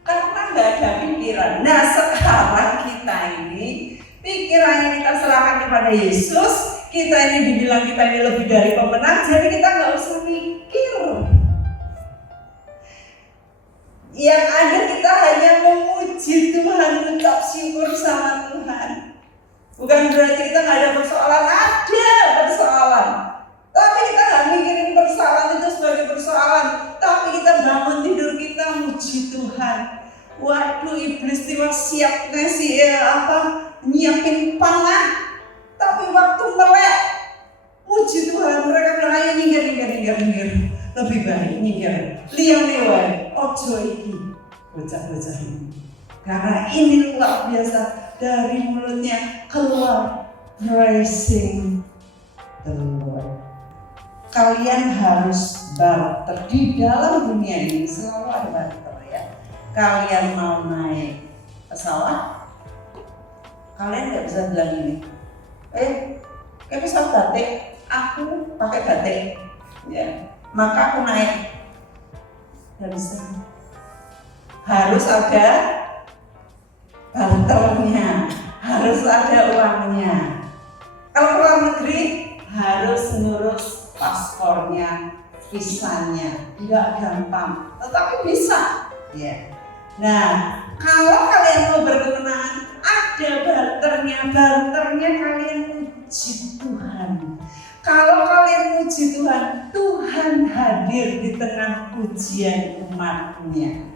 karena nggak ada pikiran. Nah sekarang kita ini pikirannya kita serahkan kepada Yesus. Kita ini dibilang kita ini lebih dari pemenang, jadi kita nggak usah mikir. Yang ada kita hanya memuji Tuhan, mengucap syukur sama Tuhan. Bukan berarti kita nggak ada persoalan, ada persoalan. Tapi kita nggak mikirin persoalan itu sebagai persoalan. Tapi kita bangun tidur kita muji Tuhan. Waduh, iblis tiba siap ngasih nyiapin pangan. Tapi waktu melek, muji Tuhan. Mereka bilang ayo nyingkir. Lebih baik nyingkir. Liang lewat, ojo iki bocah-bocah ini. Karena ini luar biasa, dari mulutnya keluar praising the Lord. Kalian harus barter di dalam dunia ini, selalu ada barter ya. Kalian mau naik pesawat, kalian nggak bisa bilang ini, kayak pesawat batik, aku pakai batik, ya, maka aku naik. Nggak bisa. Harus ada barternya, harus ada uangnya. Kalau ke luar negeri harus ngurus paspornya, visanya, nggak gampang, tetapi bisa. Ya. Nah, kalau kalian mau berkemenangan, ada barternya kalian puji Tuhan. Kalau kalian puji Tuhan, Tuhan hadir di tengah pujian umatnya.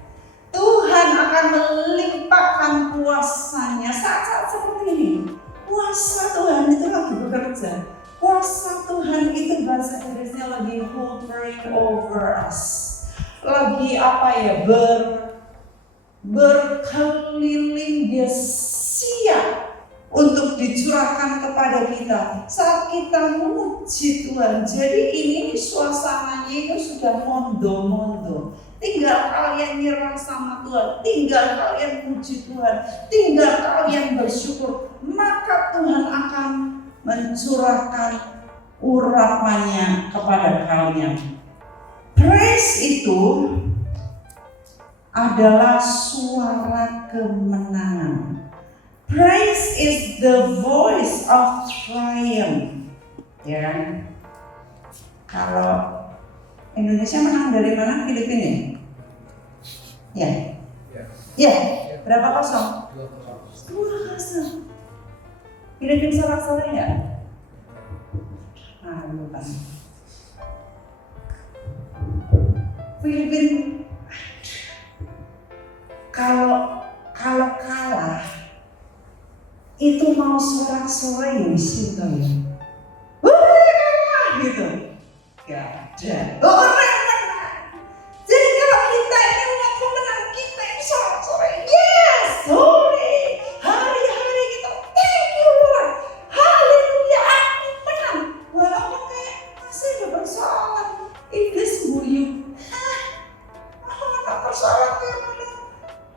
Tuhan akan melimpahkan kuasanya saat-saat seperti ini. Kuasa Tuhan itu lagi bekerja. Kuasa Tuhan itu bahasa Inggrisnya lagi hovering over us. Lagi berkeliling, dia siap untuk dicurahkan kepada kita saat kita memuji Tuhan. Jadi ini suasananya itu sudah mondo-mondo. Tinggal kalian nyerah sama Tuhan, tinggal kalian puji Tuhan, tinggal kalian bersyukur, maka Tuhan akan mencurahkan urapannya kepada kalian. Praise itu adalah suara kemenangan. Praise is the voice of triumph. Ya, kalau Indonesia menang dari mana? Filipina. Ya. Ya. Berapa kosong? 2-0. Filipina sorak-sorai ya? Bukan. Filipina kalau kalah itu mau sorak-sorai di situ ya. Kalah gitu. Gak ada. Jadi kalau kita ini umat pemenang, kita ini sorak-sorai. Yes, sorry. Hari-hari kita thank you Lord. Haleluya, aku menang. Walaupun kayak masih ada persoalan. Iblis guyup. Ada persoalan kayak mana?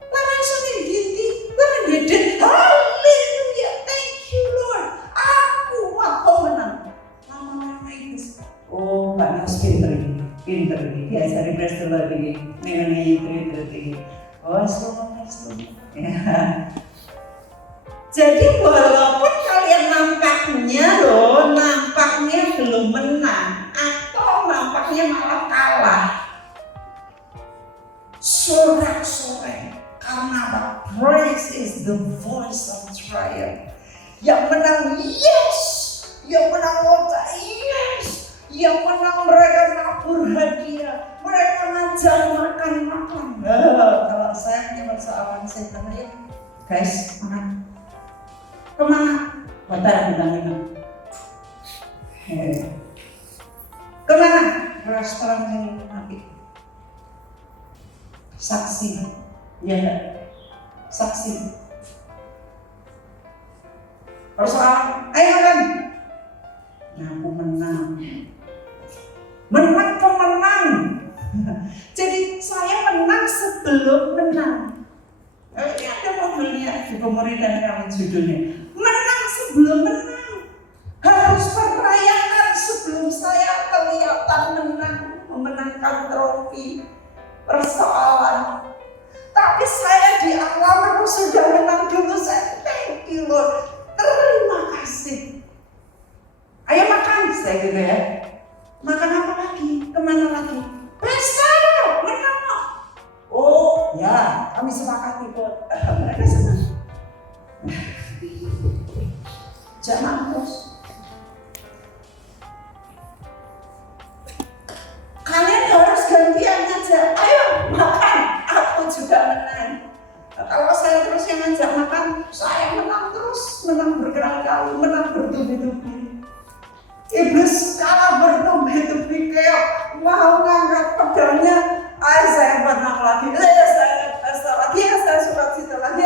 Lalu sudah gini, lalu gede. Haleluya, thank you Lord. Aku pemenang. Lama-lama iblis. Oh, Mbak Nus pinter ini. Biasa refresh dulu lagi. Mengenai pinter ini. Oh, slow. Ya. Jadi walaupun kalian nampaknya belum menang atau nampaknya malah kalah, sorak-sorai karena apa? Praise is the voice of triumph. Yang menang yes, yang menang lomba yes, yang menang mereka nabur hadiah, mereka ngajak makan. Kalau saya punya persoalan saya bilang ya guys makan kemana? Hotel bintang 5. Kemana? Restoran yang apik. Saksi, ya saksi. Persoalan, ayo kan? Nah, aku menang pemenang. Jadi saya menang sebelum menang. Ini ada modelnya di pemerintahan kami judulnya. Menang sebelum menang. Harus merayakan sebelum saya kelihatan menang, memenangkan trofi persoalan. Tapi saya di awal sudah menang dulu. Saya thank you Lord. Terima kasih. Ayo makan, saya gitu ya. Makan apa lagi? Kemana lagi? Pesta, menang. Oh ya, kami sepakati kok. Mereka senang. Jangan terus. Kalian harus gantian aja. Ayo makan, aku juga menang. Kalau saya terus yang ngajak makan, saya menang terus, menang berkali-kali, menang bertubi-tubi. Iblis kalah bertubi-tubi kayak mau ngangkat pedangnya. Ayo saya menang lagi, saya pesta lagi, saya surat cita lagi.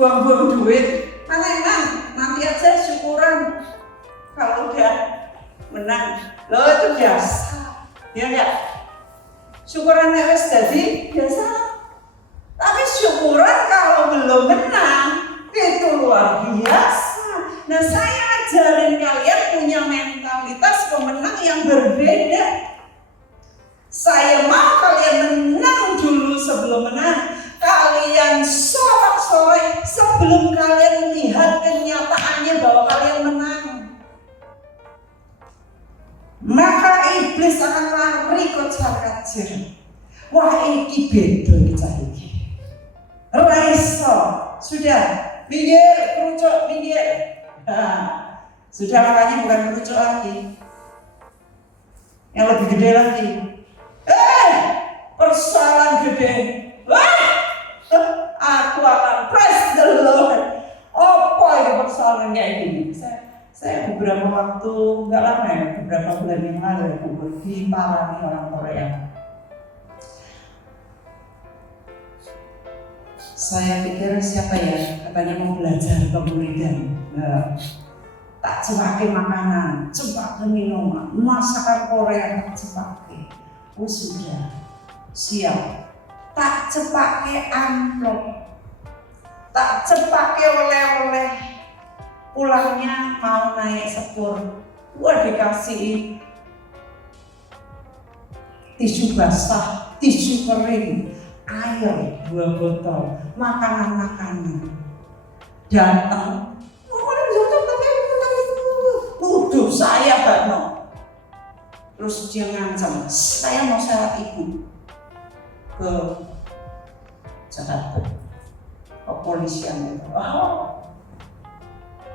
buang-buang duit. Mana nanti aja syukuran kalau udah menang. Loh itu biasa, ya enggak? Syukuran wis jadi biasa. Tapi syukuran kalau belum menang itu luar biasa. Nah saya ajarin kalian punya mentalitas pemenang yang berbeda. Saya mau kalian menang dulu sebelum menang. Kalian sorak-sorai sebelum kalian melihat kenyataannya bahwa kalian menang. Maka iblis akan lari kocar kacir. Wah iki beda iki cah iki. Raiso sudah minggir, kerucuk minggir. Nah, sudah makanya bukan kerucuk lagi. Yang lebih gede lagi. Persoalan gede. Wah, aku akan praise the Lord. Apa itu persoalan kayak gini? Saya beberapa waktu, enggak lama ya, beberapa bulan yang lalu aku diparani orang Korea. Saya pikir siapa ya, katanya mau belajar kemuridan. Nah, tak cepake makanan, cepake minuman, masakan Korea tak cepake. Oh sudah, siap. Tak cepake amplop, tak cepake oleh-oleh. Pulangnya mau naik sepur, gua dikasih tisu basah, tisu kering, air 2 botol, makanan-makanan. Datang, tuduh saya Bano. Terus dia ngancam, saya mau syarat ibu ke Jakarta, kepolisian itu. Oh,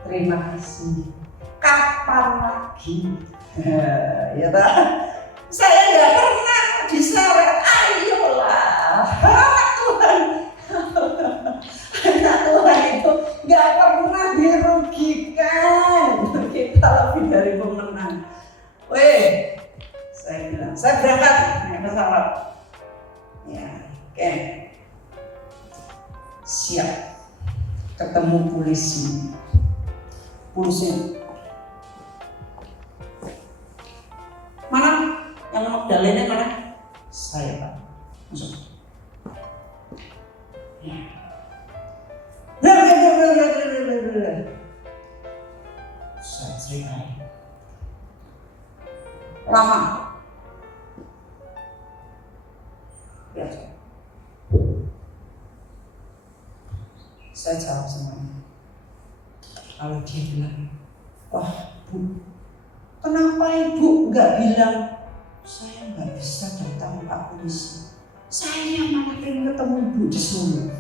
terima kasih. Kapan lagi? Ya tak? Saya nggak pernah diseret. Ayolah, Tuhan. Tuhan itu nggak pernah dirugikan. Kita lebih dari pemenang. Weh, saya bilang, saya berangkat naik pesawat. Ya, oke. Siap. Ketemu polisi. Mana? Yang Magdalena mana? Saya Pak. Masuk. Ya. Saya cerai. Lama. Ya. Saya jawab semuanya. Kalau dia bilang, wah Bu, kenapa Ibu nggak bilang saya nggak bisa datang Pak Polisi? Saya malah pengen ketemu Ibu di Solo.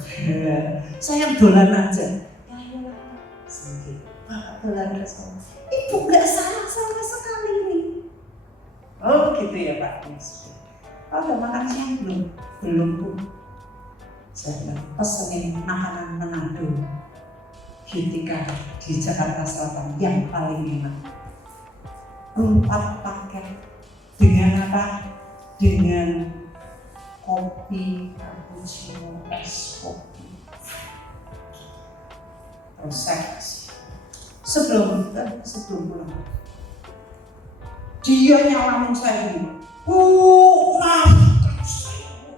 Saya dolan aja. Ayolah, sedikit. Pak dolan ke Solo. Ibu nggak salah sama sekali ini. Oh gitu ya Pak. Oh udah makan siang belum? Belum Bu. Saya bilang pesenin makanan Manado. Gitika di Jakarta Selatan yang paling enak. 4 paket dengan apa? Dengan kopi cappuccino, es kopi. Terus saya kasih. Sebelum pulang, dia nyalamin saya gini. Maafkan saya.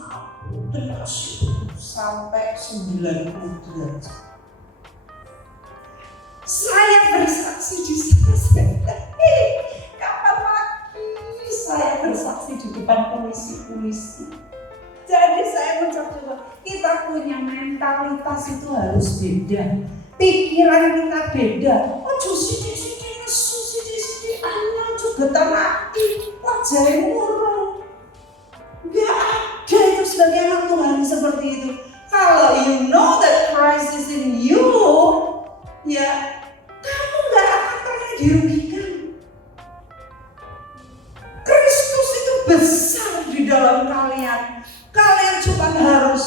Maaf. Terima kasih. Sampai 90 derajat. Saya bersaksi di sana. Kapan lagi saya bersaksi di depan polisi-polisi? Jadi saya mencoba, kita punya mentalitas itu harus beda. Pikiran kita beda. Oh sidi-sidi nesu, sidi-sidi anak juga mati. Wajahnya murung. Gak ada itu sebagai anak Tuhan seperti itu. Kalau you know that Christ is in you, ya kamu gak akan pernah dirugikan. Kristus itu besar di dalam kalian. Kalian cuma harus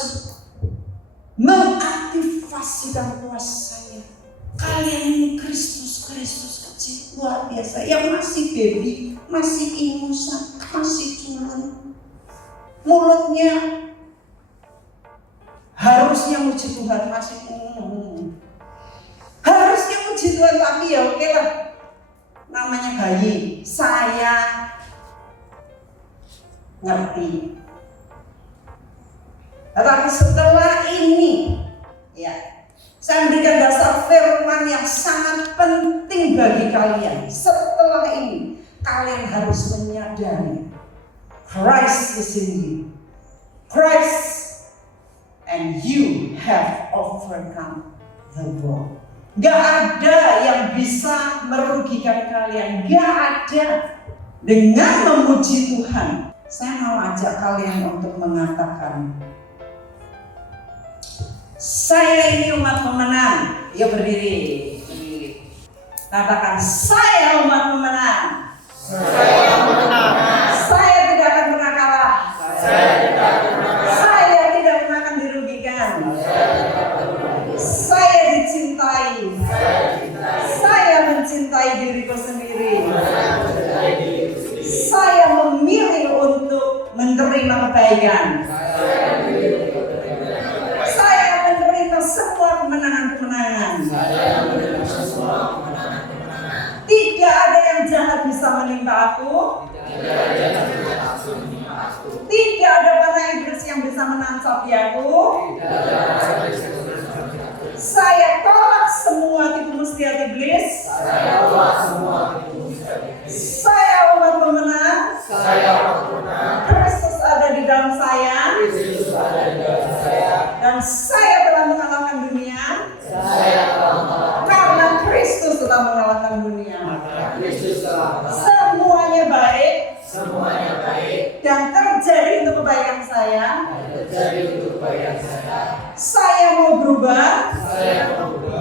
mengaktifasikan kuasanya. Kalian ini Kristus kecil luar biasa. Yang masih baby, masih ingusan, masih culun. Mulutnya harusnya muji Tuhan, harusnya muji Tuhan, tapi ya oke lah, namanya bayi, saya ngerti. Tetapi setelah ini, ya, saya memberikan dasar firman yang sangat penting bagi kalian. Setelah ini, kalian harus menyadari Christ is in you. Christ and you have overcome the world. Gak ada yang bisa merugikan kalian. Gak ada. Dengan memuji Tuhan, saya mau ajak kalian untuk mengatakan, saya ini umat pemenang. Yuk berdiri. Katakan, saya umat pemenang. Saya tidak akan pernah kalah. Saya tidak pernah akan dirugikan. Saya dicintai. Saya mencintai diriku sendiri. Saya memilih untuk menerima kebaikan. Saya menerima semua kemenangan-kemenangan. Tidak ada yang jahat bisa menimpa aku. Tidak ada panah iblis yang bisa menancapi aku. Saya tolak semua tipu muslihat iblis. Saya umat pemenang. Kristus ada di dalam saya. Dan saya telah mengalahkan dunia. Karena Kristus telah mengalahkan dunia. Semuanya baik. Dan terjadi untuk kebaikan saya. Saya mau berubah.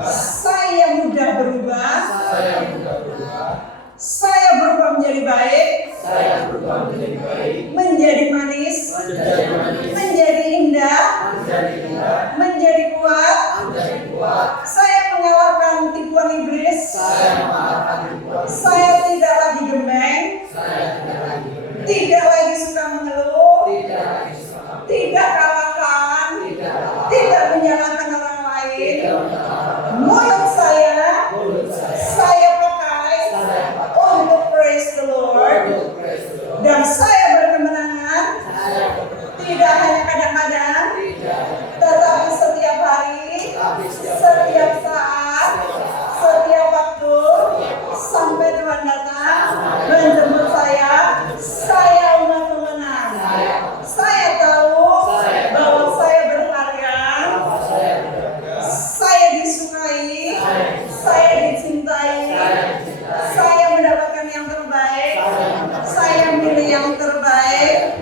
Saya mudah berubah. Saya berubah menjadi baik. Menjadi manis. Menjadi indah. Menjadi kuat. Saya mengalahkan tipuan iblis. Saya tidak lagi gembeng. Tidak lagi suka mengeluh. Tidak kalahkan. Tidak menyalahkan orang lain. Mulut saya pakai untuk praise the Lord. Dan saya berkemenangan. Tidak hanya kadang-kadang, tetapi setiap hari, setiap saat, setiap waktu, sampai Tuhan datang menjemput saya. Saya umat pemenang. Saya tahu bahwa saya berharga. Saya disukai. Saya dicintai. Saya mendapatkan yang terbaik. Saya milih yang terbaik.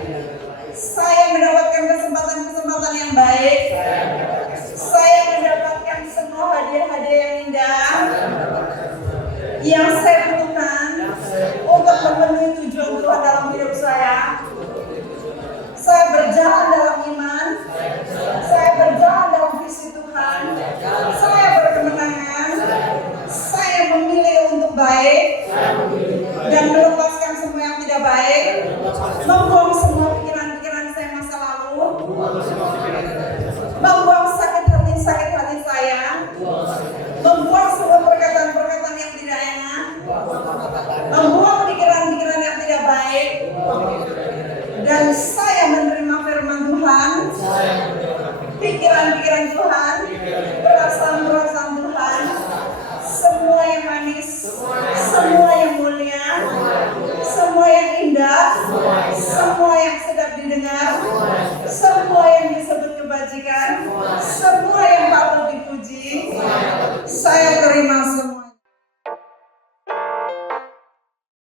Saya mendapatkan kesempatan-kesempatan yang baik. Saya mendapatkan semua hadiah-hadiah yang indah yang saya butuhkan untuk memenuhi tujuan Tuhan dalam hidup saya. Saya berjalan dalam iman. Saya berjalan dalam visi Tuhan. Saya berkemenangan. Saya memilih untuk baik dan melepaskan semua yang tidak baik. Membuang semua pikiran-pikiran saya masa lalu. Membuang sakit hati saya. Membuang semua perkataan-perkataan yang tidak enak. Membuang pikiran-pikiran yang tidak baik. Dan saya